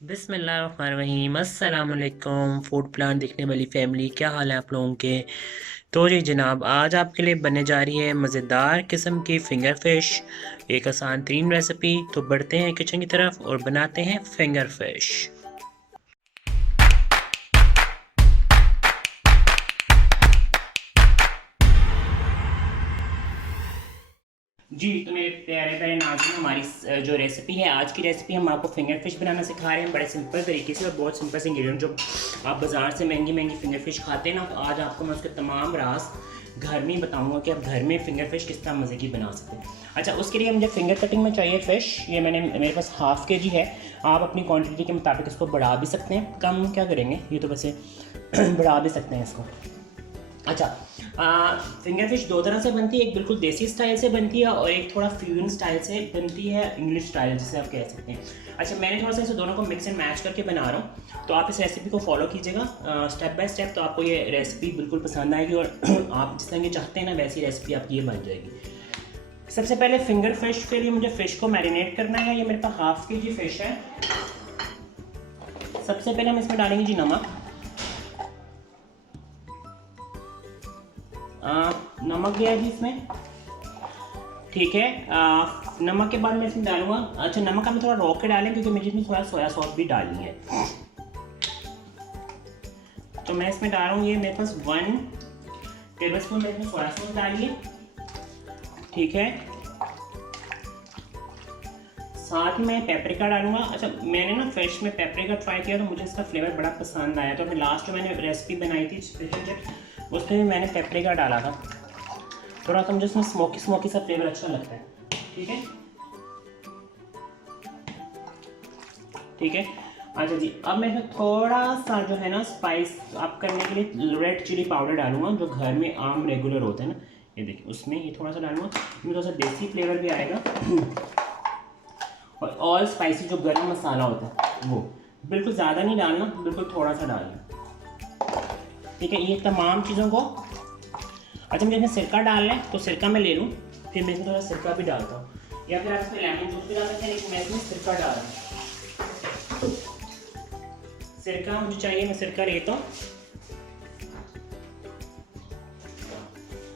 बिस्मिल्लाहिर्रहमानिर्रहीम। अस्सलाम वालेकुम। फूड प्लान देखने वाली फैमिली, क्या हाल है आप लोगों के। तो जी जनाब, आज आपके लिए बनने जा रही है मज़ेदार किस्म की फिंगर फिश, एक आसान तरीन रेसिपी। तो बढ़ते हैं किचन की तरफ और बनाते हैं फिंगर फिश। जी तो मेरे प्यारे प्यारे नाज़रीन, हमारी जो रेसिपी है, आज की रेसिपी हम आपको फिंगर फिश बनाना सिखा रहे हैं बड़े सिंपल तरीके से और बहुत सिंपल से इंग्रेडिएंट। जो आप बाज़ार से महंगी महंगी फिंगर फिश खाते हैं ना, तो आज आपको मैं उसके तमाम राज घर में ही बताऊंगा कि आप घर में फिंगर फिश किस तरह मज़े की बना सकते हैं। अच्छा, उसके लिए मुझे फिंगर कटिंग में चाहिए फ़िश। ये मेरे पास हाफ़ के जी है। आप अपनी क्वान्टिटी के मुताबिक इसको बढ़ा भी सकते हैं, कम क्या करेंगे, ये तो वैसे बढ़ा भी सकते हैं इसको। अच्छा, फिंगर फिश दो तरह से बनती है, एक बिल्कुल देसी स्टाइल से बनती है और एक थोड़ा फ्यूजन स्टाइल से बनती है, इंग्लिश स्टाइल जिसे आप कह सकते हैं। अच्छा, मैंने थोड़ा सा इसे दोनों को मिक्स एंड मैच करके बना रहा हूँ, तो आप इस रेसिपी को फॉलो कीजिएगा स्टेप बाय स्टेप, तो आपको ये रेसिपी बिल्कुल पसंद आएगी और आप जिस तरह की चाहते हैं ना, वैसी रेसिपी आपकी ये बन जाएगी। सबसे पहले फिंगर फिश के लिए मुझे फ़िश को मैरिनेट करना है। ये मेरे पास हाफ़ के जी फ़िश है। सबसे पहले हम इसमें डालेंगे जी नमक। नमक दिया है जी इसमें, ठीक है। नमक के बाद मैं इसमें डालूंगा, अच्छा नमक हमें थोड़ा रोक के डालें क्योंकि मुझे इसमें थोड़ा सोया सॉस भी डालनी है। तो मैं इसमें डाल रहा हूँ, ये मेरे पास 1 टेबल स्पून मैं इसमें सोया सॉस डालिए, ठीक है। साथ में पेपरिका डालूंगा। अच्छा, मैंने ना फिश में पेपरिका ट्राई किया तो मुझे इसका फ्लेवर बड़ा पसंद आया, तो मैं लास्ट जो मैंने रेसिपी बनाई थी फिश एंड चिप्स, उसमें भी मैंने पेपरिका डाला था। थोड़ा सा मुझे इसमें स्मोकी स्मोकी सा फ्लेवर अच्छा लगता है, ठीक है ठीक है। अच्छा जी, अब मैं इसमें थोड़ा सा जो है ना स्पाइस आप करने के लिए रेड चिली पाउडर डालूंगा, जो घर में आम रेगुलर होते हैं ना, ये देखिए उसमें ये थोड़ा सा डालूंगा, इसमें थोड़ा सा देसी फ्लेवर भी आएगा। और ऑल स्पाइसी जो गरम मसाला होता है वो बिल्कुल ज़्यादा नहीं डालना, बिल्कुल थोड़ा सा डालना, ठीक है। ये तमाम चीज़ों को, अच्छा मुझे इसमें सिरका डालना है तो सिरका मैं ले लूँ, फिर मैं इसमें थोड़ा सिरका भी डालता हूँ, या फिर आप इसमें लेमन जूस भी डाल सकते हैं, लेकिन मैं इसमें सिरका डाल रहा हूँ। सिरका मुझे चाहिए, मैं सिरका लेता हूँ।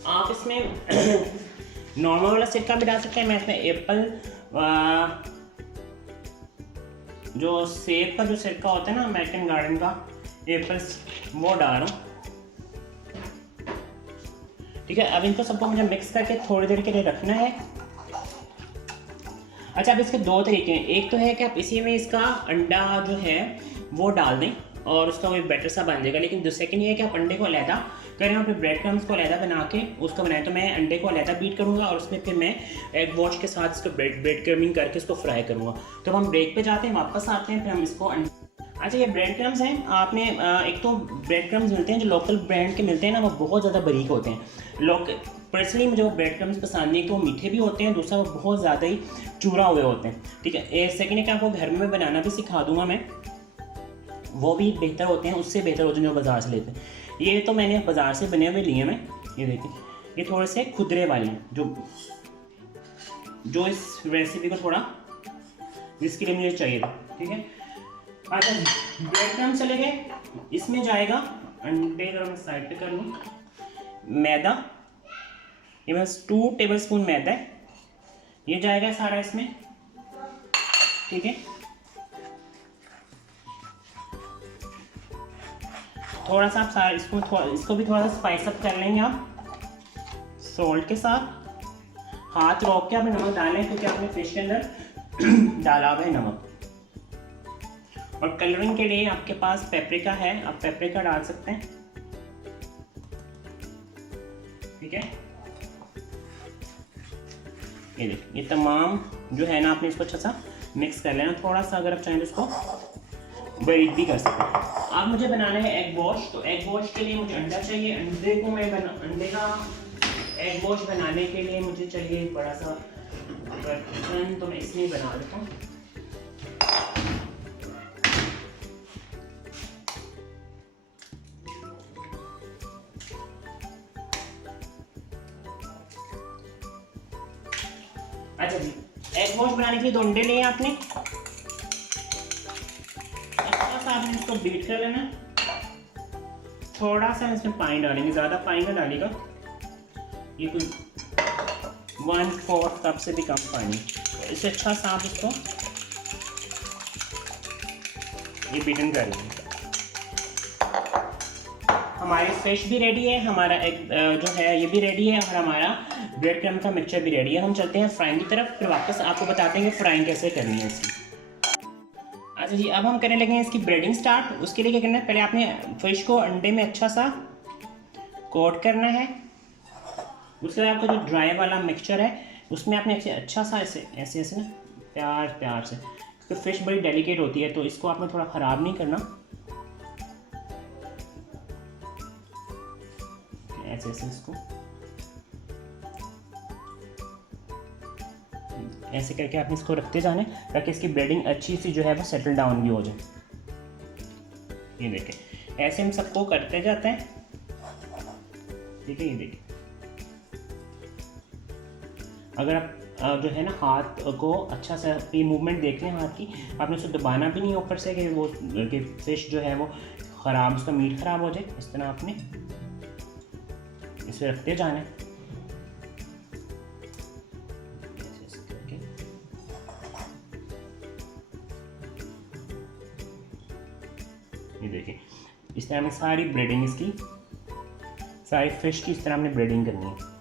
आप इसमें नॉर्मल वाला सिरका भी डाल सकते हैं। मैं इसमें एप्पल जो सेब का जो सिरका होता है ना, अमेरिकन गार्डन का एप्पल्स, वो डाल रहा हूँ, ठीक है। अब इनको सबको मुझे मिक्स करके थोड़ी देर के लिए रखना है। अच्छा, अब इसके दो तरीके हैं, एक तो है कि आप इसी में इसका अंडा जो है वो डाल दें और उसका वो बैटर सा बन जाएगा, लेकिन सेकंड ये है कि आप अंडे को अलहदा करें और फिर ब्रेड क्रम्स को अलहदा बना के उसका बनाएं। तो मैं अंडे को अलहदा बीट करूँगा और उसमें फिर मैं एग वॉश के साथ इसको ब्रेड क्रमिंग करके इसको फ्राई करूँगा। तो हम ब्रेक पे जाते हैं, वापस आते हैं, फिर हम इसको अच्छा, ये ब्रेड क्रम्स हैं। आपने एक तो ब्रेड क्रम्स मिलते हैं जो लोकल ब्रांड के मिलते हैं ना, वो बहुत ज़्यादा बारीक होते हैं। पर्सनली मुझे वो ब्रेड क्रम्स पसंद नहीं, तो वो मीठे भी होते हैं, दूसरा वो बहुत ज़्यादा ही चूरा हुए होते हैं, ठीक है। सेकंड है कि आपको घर में बनाना भी सिखा दूंगा मैं, वो भी बेहतर होते हैं, उससे बेहतर होते हैं जो बाज़ार से लेते हैं। ये तो मैंने बाज़ार से बने हुए लिए हैं मैं, ये देखिए, ये थोड़े से खुदरे वाले हैं जो जो इस रेसिपी को थोड़ा जिसके लिए मुझे चाहिए था, ठीक है। अच्छा जी, ब्रेड क्रम्स चले गए, इसमें जाएगा अंडे, अगर मैं साइड पे कर लूँ, मैदा, ये बस 2 टेबल स्पून मैदा है, ये जाएगा सारा इसमें, ठीक है। थोड़ा सा आप सारा इसको भी थोड़ा सा स्पाइस अप कर लेंगे आप सॉल्ट के साथ। हाथ रोक के आपने नमक डालें क्योंकि आपने फिश के अंदर डाला हुआ है नमक। और कलरिंग के लिए आपके पास पेपरिका है, आप पेपरिका डाल सकते हैं, ठीक है। ये देखिए, ये तमाम जो है ना, आपने इसको अच्छा सा मिक्स कर लेना। थोड़ा सा अगर आप चाहें तो इसको बारीक भी कर सकते हैं। अब मुझे बनाना है एग वॉश, तो एग वॉश के लिए मुझे अंडा चाहिए। अंडे का एग वॉश बनाने के लिए मुझे चाहिए बड़ा सा बर्तन, तो मैं इसमें बना देता हूँ। अच्छा जी, एग वॉश बनाने के लिए 2 अंडे लिए आपने, आपने इसको बीट कर लेना। थोड़ा सा इसमें पानी डालेंगे, ज़्यादा पानी का डालेगा, ये कोई 1/4 कप से भी कम पानी। इससे अच्छा सा आप इसको ये बीटन कर लेंगे। हमारी फिश भी रेडी है, हमारा एक जो है ये भी रेडी है, और हमारा ब्रेड क्रम्ब का मिक्सचर भी रेडी है। हम चलते हैं फ्राइंग की तरफ, फिर वापस आपको बताते हैं कि फ्राइंग कैसे करनी है इसकी। अच्छा जी, अब हम करने लगे हैं इसकी ब्रेडिंग स्टार्ट। उसके लिए क्या करना है, पहले आपने फिश को अंडे में अच्छा सा कोट करना है। उसके बाद आपका जो ड्राई वाला मिक्सचर है उसमें आपने अच्छा सा ऐसे ऐसे ऐसे ना प्यार से, तो फिश बड़ी डेलिकेट होती है तो इसको आपने थोड़ा ख़राब नहीं करना, ऐसे ऐसे इसको ऐसे करके आपने इसको रखते जाना है ताकि इसकी ब्रेडिंग अच्छी सी जो है वो सेटल डाउन भी हो जाए। ये देखें, ऐसे हम सबको करते जाते हैं, ठीक है। ये देखें, अगर आप जो है ना हाथ को अच्छा सा ये मूवमेंट देख लें हाथ की, आपने उसको दबाना भी नहीं ऊपर से कि फिश जो है वो ख़राब, उसका मीट ख़राब हो जाए। इस तरह आपने इसे रखते जाना है। ये देखिए, इस तरह हमें सारी ब्रेडिंग इसकी, सारी फिश की इस तरह हमने ब्रेडिंग करनी है।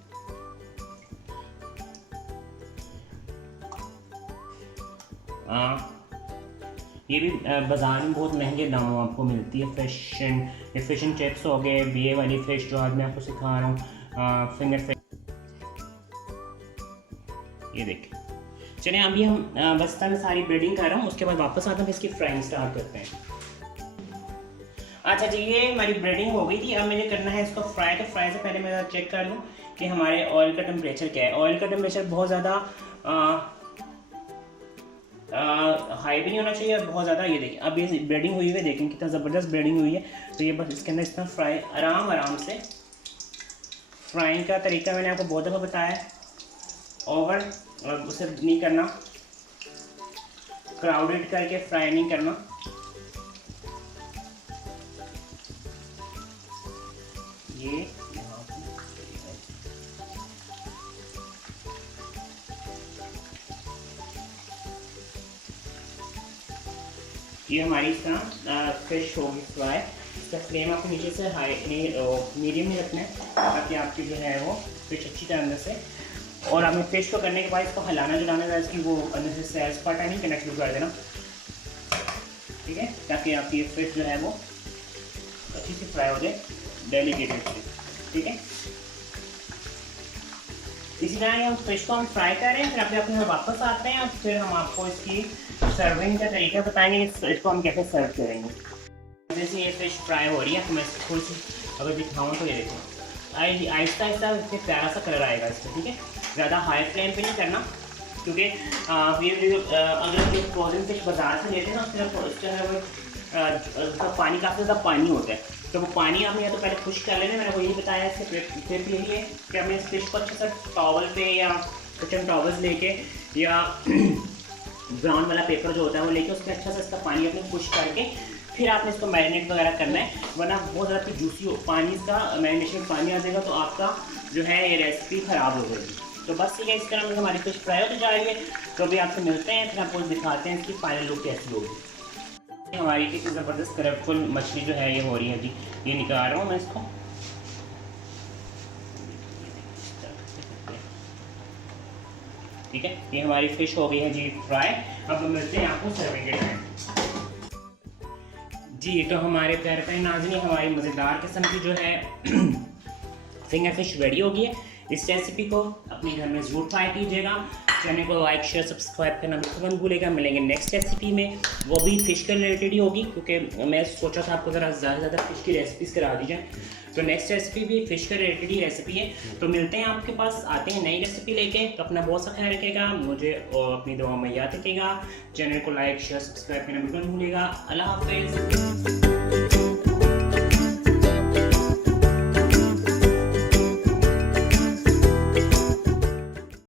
ये भी बाज़ार में बहुत महंगे दामों आपको मिलती है फिश एंड चिप्स हो गए, ये वाली फ़िश जो आज मैं आपको सिखा रहा हूँ, फिंगर फिश। ये देखिए, चलिए अभी हम बस मैं सारी ब्रेडिंग कर रहा हूँ, उसके बाद वापस आते हैं, इसकी फ्राइंग स्टार्ट करते हैं। अच्छा जी, ये हमारी ब्रेडिंग हो गई थी। अब मुझे करना है इसको फ्राई। तो फ्राई से पहले मैं चेक कर लूँ कि हमारे ऑयल का टेम्परेचर क्या है। ऑयल का टेम्परेचर बहुत ज़्यादा हाई भी नहीं होना चाहिए और बहुत ज़्यादा। ये देखिए, अब ये ब्रेडिंग हुई है, देखें कितना ज़बरदस्त ब्रेडिंग हुई है। तो ये बस इसके अंदर इस तरह फ्राई आराम से, फ्राइंग का तरीका मैंने आपको बहुत दफ़ा बताया है। ओवर उसे नहीं करना, क्राउडेड करके फ्राई नहीं करना। ये हमारी इस तरह फिश होगी फ्राई। इसका फ्लेम आपको नीचे से हाई मीडियम में रखना है ताकि आपकी जो है वो फिश अच्छी तरह अंदर से, और आपने फिश को करने के बाद इसको हिलाना जुलाना है, इसकी वो अंदर से सैर सपाटा नहीं कनेक्ट कर देना, ठीक है, ताकि आपकी ये फिश जो है वो अच्छी सी फ्राई हो जाए डेलिकेटेड, ठीक है। इसी तरह हम फिश को हम फ्राई कर रहे हैं, फिर अपने वापस आते हैं और फिर हम आपको इसकी सर्विंग का तरीका बताएंगे, इसको हम कैसे सर्व करेंगे। जैसे ये फिश फ्राई हो रही है तो मैं थोड़ी सी अगर दिखाऊँ तो ये देखो आहिस्ता आहिस्ता इसके प्यारा सा कलर आएगा इसमें, ठीक है। ज़्यादा हाई फ्लेम पे नहीं करना, क्योंकि अगर जो फ्रोजन फिश बाजार से लेते हैं ना उसका पानी काफ़ी ज़्यादा पानी होता है, तो वो पानी आपने या तो पहले खुश कर लेना। मैंने वो यही बताया इससे फिर भी यही है कि आपने इस फिश को अच्छे से टॉवल पे या किचन टॉवल्स लेके या ब्राउन वाला पेपर जो होता है वो लेके उसमें अच्छा सा इसका पानी अपने खुश करके फिर आपने इसको मैरिनेट वगैरह करना है, वरना बहुत ज़्यादा जूसी हो पानी इसका मैरिनेशन में पानी आ जाएगा तो आपका जो है ये रेसिपी ख़राब हो जाएगी। तो बस ये इस तरह हमारी फिश फ्राई होती जा रही है। तो अभी आपसे मिलते हैं, फिर आपको दिखाते हैं इसकी फाइनल लुक कैसी होगी। हमारी कितनी ज़बरदस्त कलरफुल मछली जो है ये हो रही है जी, ये निकाल रहा हूँ मैं इसको। ठीक है, ये हमारी फ़िश हो गई है जी फ्राई। अब हम मिलते हैं आपको सर्विंग के टाइम जी। तो हमारे प्यारे प्यारे नाज़रीन, हमारी मज़ेदार किस्म की जो है फिंगर फिश रेडी हो गई है। इस रेसिपी को अपने घर में ज़रूर ट्राई कीजिएगा। चैनल को लाइक शेयर सब्सक्राइब करना बिल्कुल मत भूलिएगा। मिलेंगे नेक्स्ट रेसिपी में, वो भी फ़िश के रिलेटेड ही होगी, क्योंकि मैं सोचा था आपको ज़रा ज़्यादा फ़िश की रेसिपीज़ करा दी जाए। तो नेक्स्ट रेसिपी भी फ़िश के रिलेटेड ही रेसिपी है। तो मिलते हैं आपके पास, आते हैं नई रेसिपी लेके। तो अपना बहुत सा ख्याल रखिएगा, मुझे और अपनी दुआ में याद रखिएगा। चैनल को लाइक शेयर सब्सक्राइब करना बिल्कुल मत भूलिएगा। अल्लाह हाफ़िज़।